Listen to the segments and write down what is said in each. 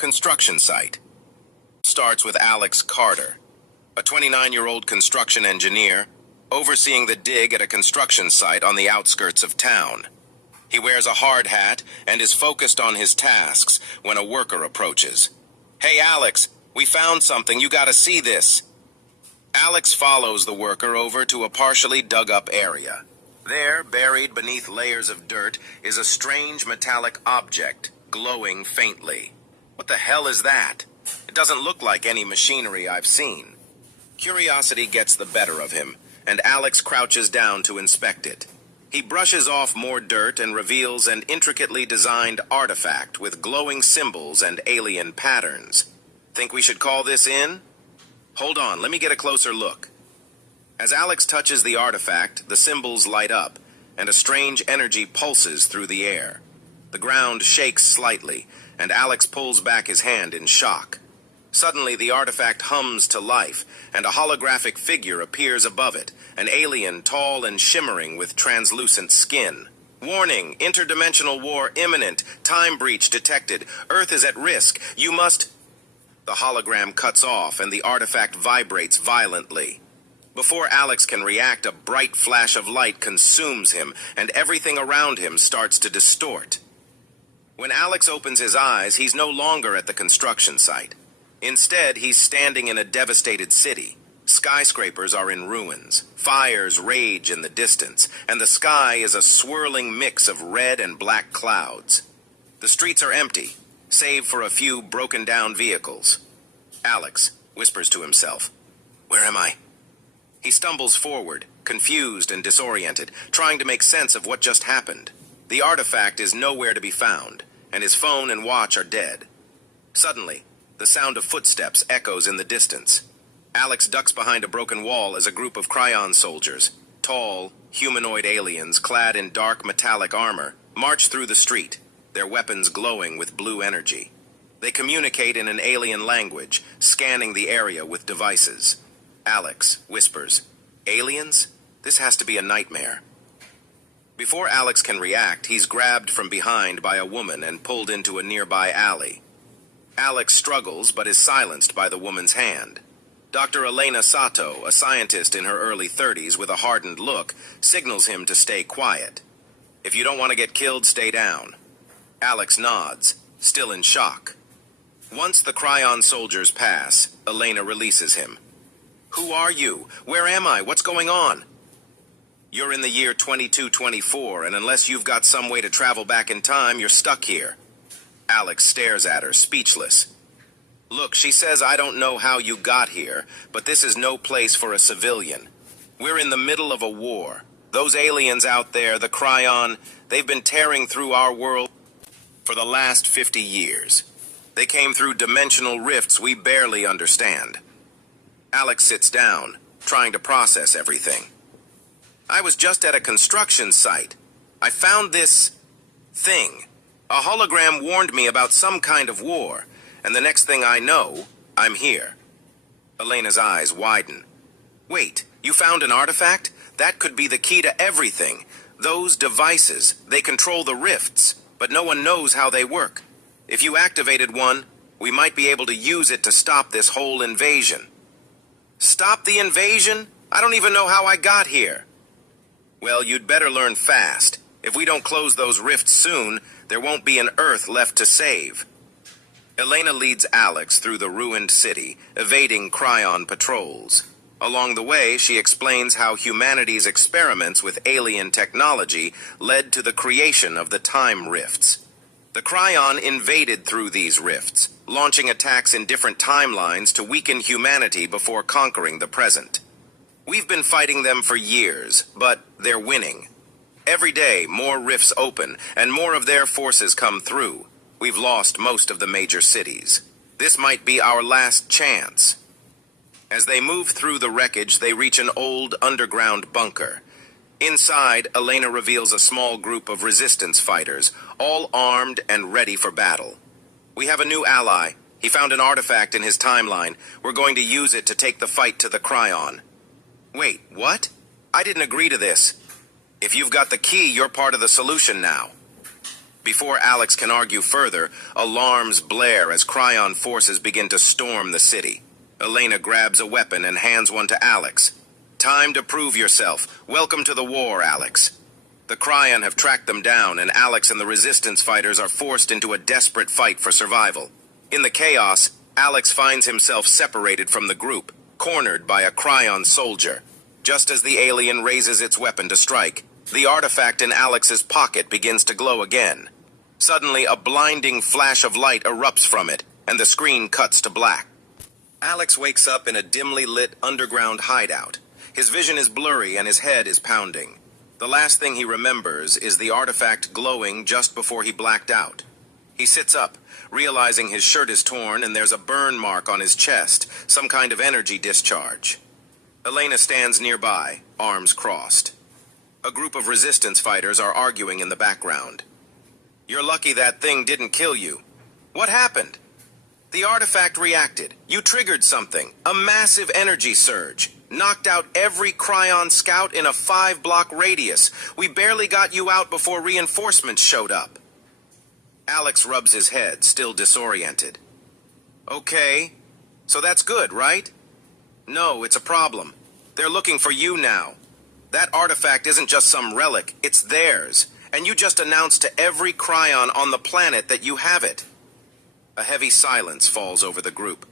Construction site. Starts with Alex Carter, a 29-year-old construction engineer overseeing the dig at a construction site on the outskirts of town. He wears a hard hat and is focused on his tasks when a worker approaches. "Hey Alex, we found something, you gotta see this." Alex follows the worker over to a partially dug-up area. There, buried beneath layers of dirt, is a strange metallic object, glowing faintly. What the hell is that? It doesn't look like any machinery I've seen. Curiosity gets the better of him, and Alex crouches down to inspect it. He brushes off more dirt and reveals an intricately designed artifact with glowing symbols and alien patterns. Think we should call this in? Hold on, let me get a closer look. As Alex touches the artifact, the symbols light up, and a strange energy pulses through the air. The ground shakes slightly, and Alex pulls back his hand in shock. Suddenly, the artifact hums to life, and a holographic figure appears above it, an alien tall and shimmering with translucent skin. "Warning, interdimensional war imminent, time breach detected, Earth is at risk, you must..." The hologram cuts off, and the artifact vibrates violently. Before Alex can react, a bright flash of light consumes him, and everything around him starts to distort. When Alex opens his eyes, he's no longer at the construction site. Instead, he's standing in a devastated city. Skyscrapers are in ruins, fires rage in the distance, and the sky is a swirling mix of red and black clouds. The streets are empty, save for a few broken-down vehicles. Alex whispers to himself, "Where am I?" He stumbles forward, confused and disoriented, trying to make sense of what just happened. The artifact is nowhere to be found, and his phone and watch are dead. Suddenly, the sound of footsteps echoes in the distance. Alex ducks behind a broken wall as a group of Cryon soldiers, tall, humanoid aliens clad in dark metallic armor, march through the street, their weapons glowing with blue energy. They communicate in an alien language, scanning the area with devices. Alex whispers, "Aliens? This has to be a nightmare." Before Alex can react, he's grabbed from behind by a woman and pulled into a nearby alley. Alex struggles but is silenced by the woman's hand. Dr. Elena Sato, a scientist in her early 30s with a hardened look, signals him to stay quiet. "If you don't want to get killed, stay down." Alex nods, still in shock. Once the Cryon soldiers pass, Elena releases him. "Who are you? Where am I? What's going on?" "You're in the year 2224, and unless you've got some way to travel back in time, you're stuck here." Alex stares at her, speechless. "Look, she says I don't know how you got here, but this is no place for a civilian. We're in the middle of a war. Those aliens out there, the Cryon, they've been tearing through our world for the last 50 years. They came through dimensional rifts we barely understand." Alex sits down, trying to process everything. "I was just at a construction site. I found this thing. A hologram warned me about some kind of war, and the next thing I know, I'm here." Elena's eyes widen. "Wait, you found an artifact? That could be the key to everything. Those devices, they control the rifts, but no one knows how they work. If you activated one, we might be able to use it to stop this whole invasion." "Stop the invasion? I don't even know how I got here." "Well, you'd better learn fast. If we don't close those rifts soon, there won't be an Earth left to save." Elena leads Alex through the ruined city, evading Cryon patrols. Along the way, she explains how humanity's experiments with alien technology led to the creation of the time rifts. The Cryon invaded through these rifts, launching attacks in different timelines to weaken humanity before conquering the present. We've been fighting them for years, but they're winning. Every day, more rifts open, and more of their forces come through. We've lost most of the major cities. This might be our last chance. As they move through the wreckage, they reach an old underground bunker. Inside, Elena reveals a small group of resistance fighters, all armed and ready for battle. "We have a new ally. He found an artifact in his timeline. We're going to use it to take the fight to the Cryon." "Wait, what? I didn't agree to this." "If you've got the key, you're part of the solution now." Before Alex can argue further, alarms blare as Cryon forces begin to storm the city. Elena grabs a weapon and hands one to Alex. Time to prove yourself. Welcome to the war, Alex. The Cryon have tracked them down, and Alex and the Resistance fighters are forced into a desperate fight for survival. In the chaos, Alex finds himself separated from the group, cornered by a Cryon soldier. Just as the alien raises its weapon to strike, the artifact in Alex's pocket begins to glow again. Suddenly, a blinding flash of light erupts from it, and the screen cuts to black. Alex wakes up in a dimly lit underground hideout. His vision is blurry and his head is pounding. The last thing he remembers is the artifact glowing just before he blacked out. He sits up, realizing his shirt is torn and there's a burn mark on his chest, some kind of energy discharge. Elena stands nearby, arms crossed. A group of Resistance fighters are arguing in the background. You're lucky that thing didn't kill you. What happened? The artifact reacted. You triggered something. A massive energy surge. Knocked out every Cryon scout in a 5-block radius. We barely got you out before reinforcements showed up. Alex rubs his head, still disoriented. Okay, so that's good, right? No, it's a problem. They're looking for you now. That artifact isn't just some relic, it's theirs. And you just announced to every Cryon on the planet that you have it. A heavy silence falls over the group.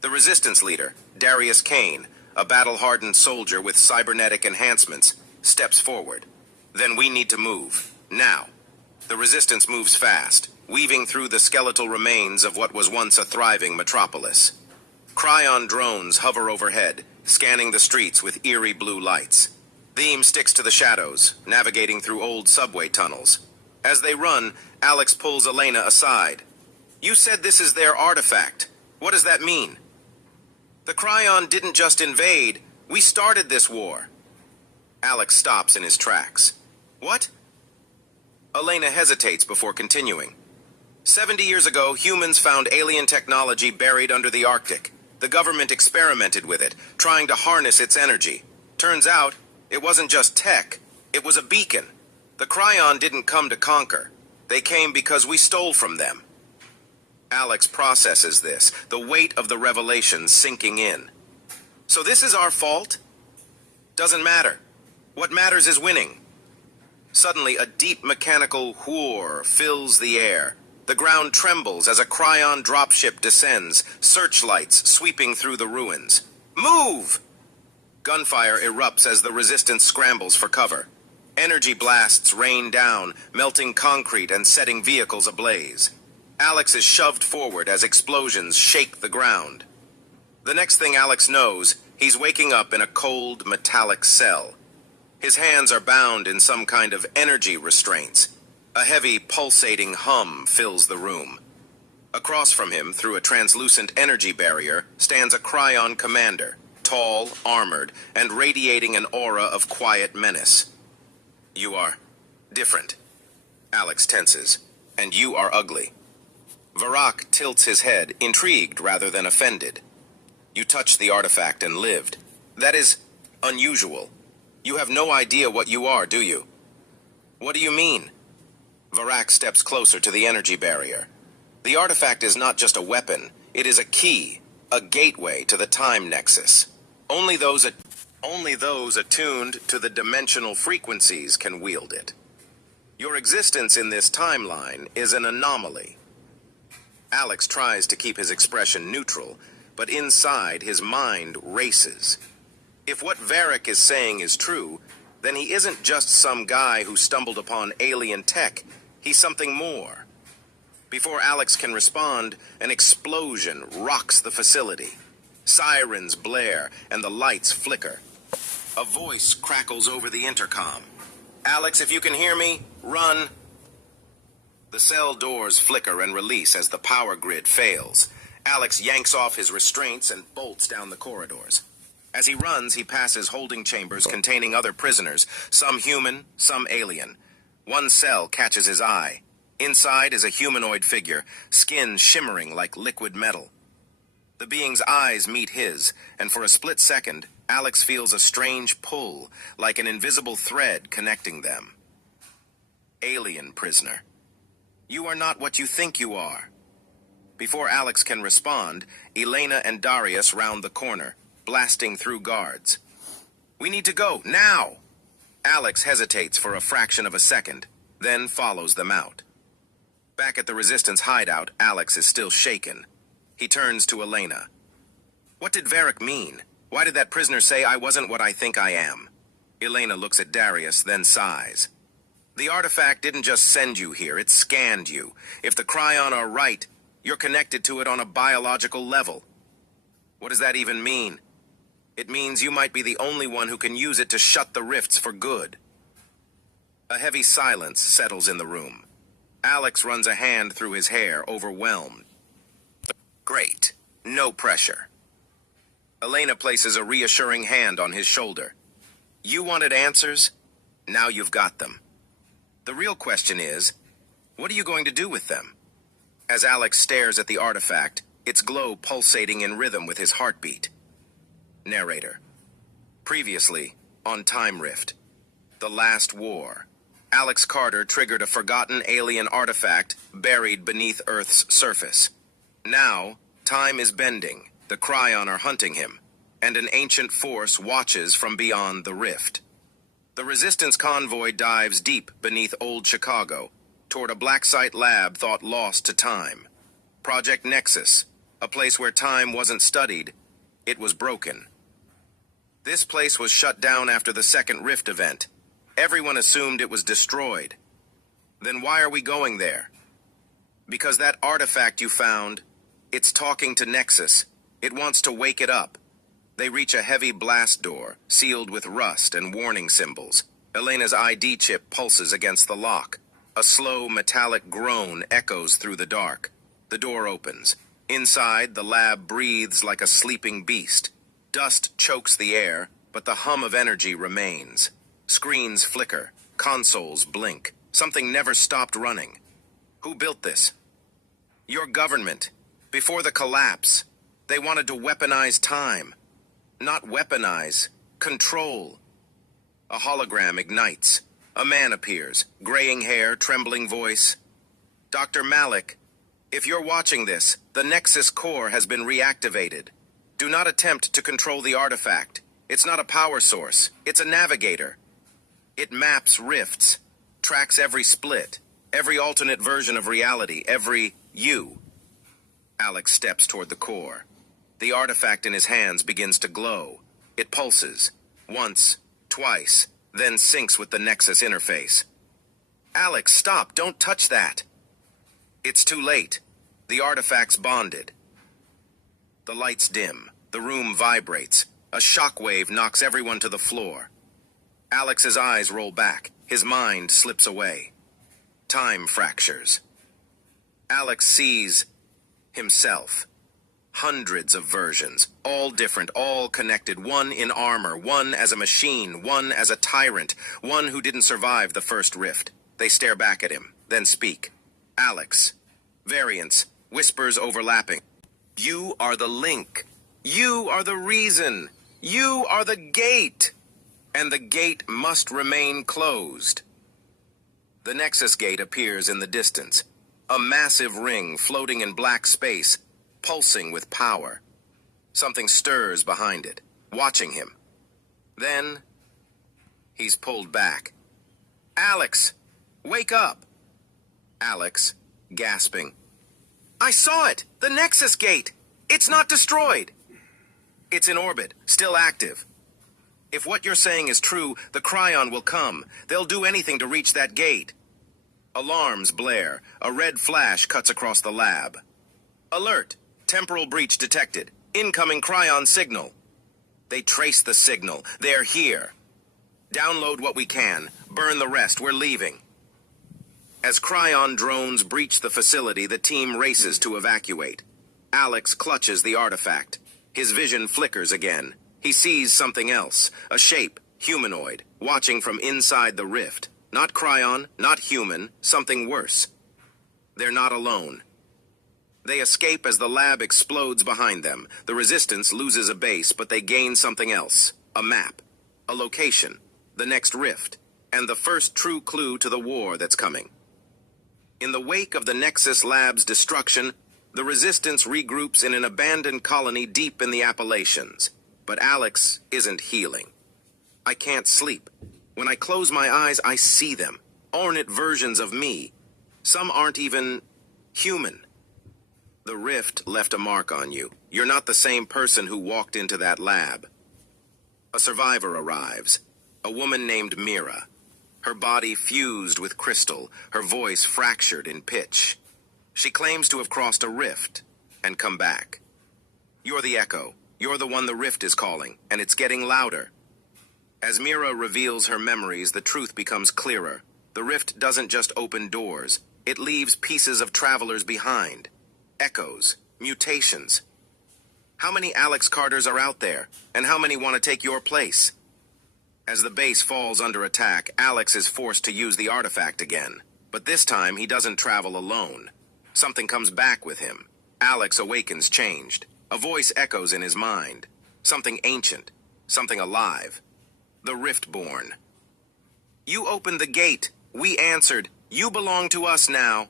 The Resistance leader, Darius Kane, a battle-hardened soldier with cybernetic enhancements, steps forward. Then we need to move. Now. The Resistance moves fast, weaving through the skeletal remains of what was once a thriving metropolis. Cryon drones hover overhead, scanning the streets with eerie blue lights. Theme sticks to the shadows, navigating through old subway tunnels. As they run, Alex pulls Elena aside. You said this is their artifact. What does that mean? The Cryon didn't just invade. We started this war. Alex stops in his tracks. What? Elena hesitates before continuing. 70 years ago, humans found alien technology buried under the Arctic. The government experimented with it, trying to harness its energy. Turns out, it wasn't just tech. It was a beacon. The Cryon didn't come to conquer. They came because we stole from them. Alex processes this, the weight of the revelation sinking in. So this is our fault? Doesn't matter. What matters is winning. Suddenly, a deep mechanical whir fills the air. The ground trembles as a Cryon dropship descends, searchlights sweeping through the ruins. Move! Gunfire erupts as the Resistance scrambles for cover. Energy blasts rain down, melting concrete and setting vehicles ablaze. Alex is shoved forward as explosions shake the ground. The next thing Alex knows, he's waking up in a cold, metallic cell. His hands are bound in some kind of energy restraints. A heavy, pulsating hum fills the room. Across from him, through a translucent energy barrier, stands a Cryon commander, tall, armored, and radiating an aura of quiet menace. You are different. Alex tenses. And you are ugly. Varrock tilts his head, intrigued rather than offended. You touched the artifact and lived. That is unusual. You have no idea what you are, do you? What do you mean? Varrock steps closer to the energy barrier. The artifact is not just a weapon, it is a key, a gateway to the time Nexus. Only those attuned to the dimensional frequencies can wield it. Your existence in this timeline is an anomaly. Alex tries to keep his expression neutral, but inside his mind races. If what Varrock is saying is true, then he isn't just some guy who stumbled upon alien tech. He's something more. Before Alex can respond, an explosion rocks the facility. Sirens blare, and the lights flicker. A voice crackles over the intercom. Alex, if you can hear me, run. The cell doors flicker and release as the power grid fails. Alex yanks off his restraints and bolts down the corridors. As he runs, he passes holding chambers containing other prisoners, some human, some alien. One cell catches his eye. Inside is a humanoid figure, skin shimmering like liquid metal. The being's eyes meet his, and for a split second, Alex feels a strange pull, like an invisible thread connecting them. Alien prisoner. You are not what you think you are. Before Alex can respond, Elena and Darius round the corner, blasting through guards. We need to go, now! Alex hesitates for a fraction of a second, then follows them out. Back at the Resistance hideout, Alex is still shaken. He turns to Elena. What did Varric mean? Why did that prisoner say I wasn't what I think I am? Elena looks at Darius, then sighs. The artifact didn't just send you here, it scanned you. If the Cryon are right, you're connected to it on a biological level. What does that even mean? It means you might be the only one who can use it to shut the rifts for good. A heavy silence settles in the room. Alex runs a hand through his hair, overwhelmed. Great. No pressure. Elena places a reassuring hand on his shoulder. You wanted answers? Now you've got them. The real question is, what are you going to do with them? As Alex stares at the artifact, its glow pulsating in rhythm with his heartbeat. Narrator. Previously, on Time Rift. The Last War. Alex Carter triggered a forgotten alien artifact buried beneath Earth's surface. Now, time is bending, the Cryon are hunting him, and an ancient force watches from beyond the rift. The Resistance convoy dives deep beneath old Chicago, toward a black site lab thought lost to time. Project Nexus, a place where time wasn't studied, it was broken. This place was shut down after the second Rift event. Everyone assumed it was destroyed. Then why are we going there? Because that artifact you found, it's talking to Nexus. It wants to wake it up. They reach a heavy blast door, sealed with rust and warning symbols. Elena's ID chip pulses against the lock. A slow, metallic groan echoes through the dark. The door opens. Inside, the lab breathes like a sleeping beast. Dust chokes the air, but the hum of energy remains. Screens flicker. Consoles blink. Something never stopped running. Who built this? Your government. Before the collapse, they wanted to weaponize time. Not weaponize, control. A hologram ignites. A man appears, graying hair, trembling voice. Dr. Malik, if you're watching this, the Nexus core has been reactivated. Do not attempt to control the artifact. It's not a power source. It's a navigator. It maps rifts, tracks every split, every alternate version of reality, every you. Alex steps toward the core. The artifact in his hands begins to glow. It pulses, once, twice, then syncs with the Nexus interface. Alex, stop, don't touch that. It's too late. The artifact's bonded. The lights dim. The room vibrates. A shockwave knocks everyone to the floor. Alex's eyes roll back. His mind slips away. Time fractures. Alex sees himself. Hundreds of versions, all different, all connected, one in armor, one as a machine, one as a tyrant, one who didn't survive the first rift. They stare back at him, then speak. Alex. Variants, whispers overlapping. You are the link. You are the reason. You are the gate. And the gate must remain closed. The Nexus gate appears in the distance. A massive ring floating in black space, pulsing with power. Something stirs behind it, watching him. Then, he's pulled back. Alex, wake up! Alex, gasping. I saw it! The Nexus gate! It's not destroyed! It's in orbit, still active. If what you're saying is true, the Cryon will come. They'll do anything to reach that gate. Alarms blare. A red flash cuts across the lab. Alert! Temporal breach detected. Incoming Cryon signal. They trace the signal. They're here. Download what we can. Burn the rest. We're leaving. As Cryon drones breach the facility, the team races to evacuate. Alex clutches the artifact. His vision flickers again. He sees something else. A shape, humanoid, watching from inside the rift. Not Cryon, not human, something worse. They're not alone. They escape as the lab explodes behind them. The Resistance loses a base, but they gain something else. A map. A location. The next rift. And the first true clue to the war that's coming. In the wake of the Nexus lab's destruction, the Resistance regroups in an abandoned colony deep in the Appalachians. But Alex isn't healing. I can't sleep. When I close my eyes, I see them. Ornate versions of me. Some aren't even human. The rift left a mark on you. You're not the same person who walked into that lab. A survivor arrives. A woman named Mira. Her body fused with crystal, her voice fractured in pitch. She claims to have crossed a rift and come back. You're the echo. You're the one the rift is calling, and it's getting louder. As Mira reveals her memories, the truth becomes clearer. The rift doesn't just open doors. It leaves pieces of travelers behind. Echoes, mutations. How many Alex Carters are out there, and how many want to take your place? As the base falls under attack, Alex is forced to use the artifact again. But this time, he doesn't travel alone. Something comes back with him. Alex awakens changed. A voice echoes in his mind. Something ancient. Something alive. The Riftborn. You opened the gate. We answered. You belong to us now.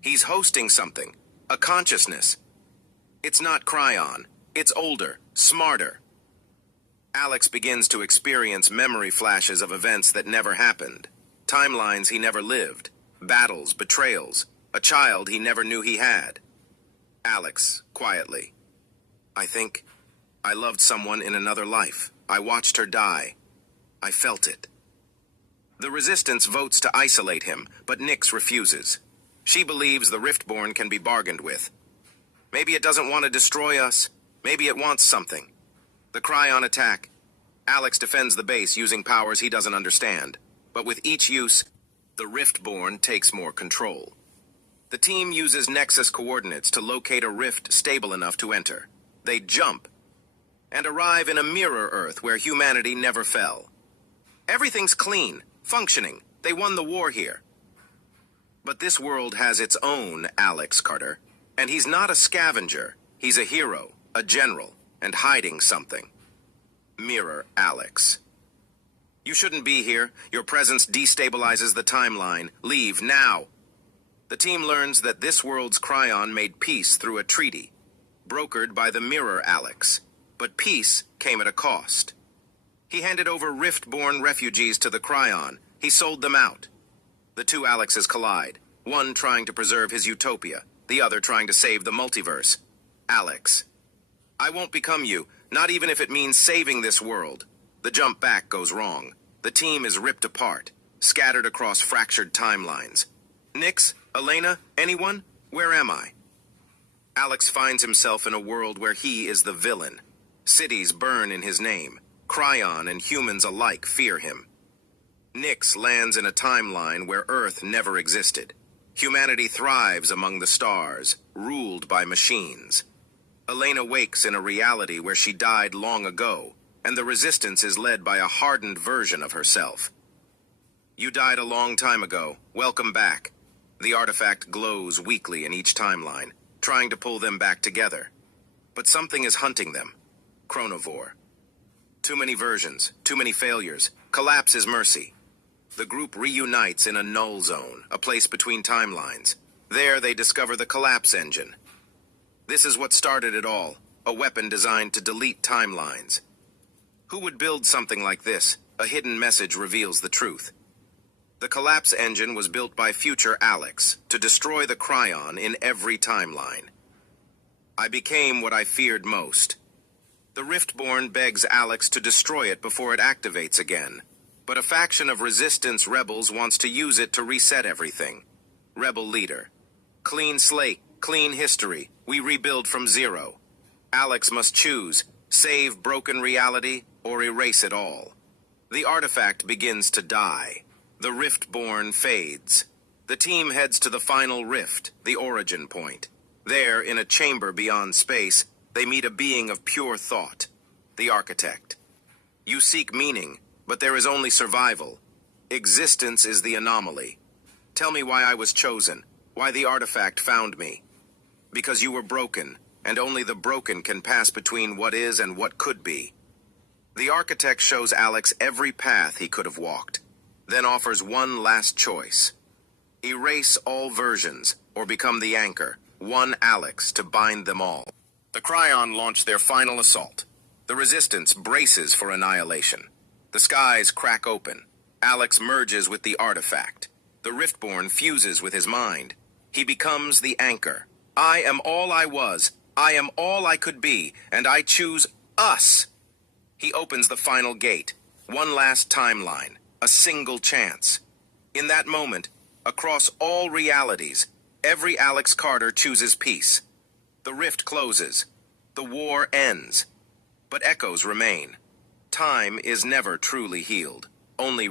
He's hosting something. A consciousness. It's not Cryon. It's older. Smarter. Alex begins to experience memory flashes of events that never happened. Timelines he never lived. Battles, betrayals. A child he never knew he had. Alex, quietly. I think I loved someone in another life. I watched her die. I felt it. The Resistance votes to isolate him, but Nyx refuses. She believes the Riftborn can be bargained with. Maybe it doesn't want to destroy us. Maybe it wants something. The Cryon attack. Alex defends the base using powers he doesn't understand. But with each use, the Riftborn takes more control. The team uses Nexus coordinates to locate a rift stable enough to enter. They jump and arrive in a mirror Earth where humanity never fell. Everything's clean, functioning. They won the war here. But this world has its own Alex Carter. And he's not a scavenger. He's a hero, a general, and hiding something. Mirror Alex. You shouldn't be here. Your presence destabilizes the timeline. Leave now. The team learns that this world's Cryon made peace through a treaty, brokered by the Mirror Alex. But peace came at a cost. He handed over Rift-born refugees to the Cryon. He sold them out. The two Alexes collide, one trying to preserve his utopia, the other trying to save the multiverse. Alex. I won't become you, not even if it means saving this world. The jump back goes wrong. The team is ripped apart, scattered across fractured timelines. Nyx, Elena, anyone? Where am I? Alex finds himself in a world where he is the villain. Cities burn in his name. Cryon and humans alike fear him. Nyx lands in a timeline where Earth never existed. Humanity thrives among the stars, ruled by machines. Elena wakes in a reality where she died long ago, and the Resistance is led by a hardened version of herself. You died a long time ago. Welcome back. The artifact glows weakly in each timeline, trying to pull them back together. But something is hunting them. Chronovore. Too many versions, too many failures. Collapse is mercy. The group reunites in a null zone, a place between timelines. There they discover the collapse engine. This is what started it all, a weapon designed to delete timelines. Who would build something like this? A hidden message reveals the truth. The collapse engine was built by future Alex to destroy the Cryon in every timeline. I became what I feared most. The Riftborn begs Alex to destroy it before it activates again. But a faction of Resistance rebels wants to use it to reset everything. Rebel leader. Clean slate, clean history. We rebuild from zero. Alex must choose, save broken reality or erase it all. The artifact begins to die. The Riftborn fades. The team heads to the final rift, the origin point. There, in a chamber beyond space, they meet a being of pure thought, the architect. You seek meaning, but there is only survival. Existence is the anomaly. Tell me why I was chosen, why the artifact found me. Because you were broken, and only the broken can pass between what is and what could be. The architect shows Alex every path he could have walked, then offers one last choice. Erase all versions, or become the anchor, one Alex to bind them all. The Cryon launch their final assault. The Resistance braces for annihilation. The skies crack open. Alex merges with the artifact. The Riftborn fuses with his mind. He becomes the anchor. I am all I was. I am all I could be, and I choose us. He opens the final gate. One last timeline. A single chance. In that moment, across all realities, every Alex Carter chooses peace. The rift closes. The war ends. But echoes remain. Time is never truly healed, only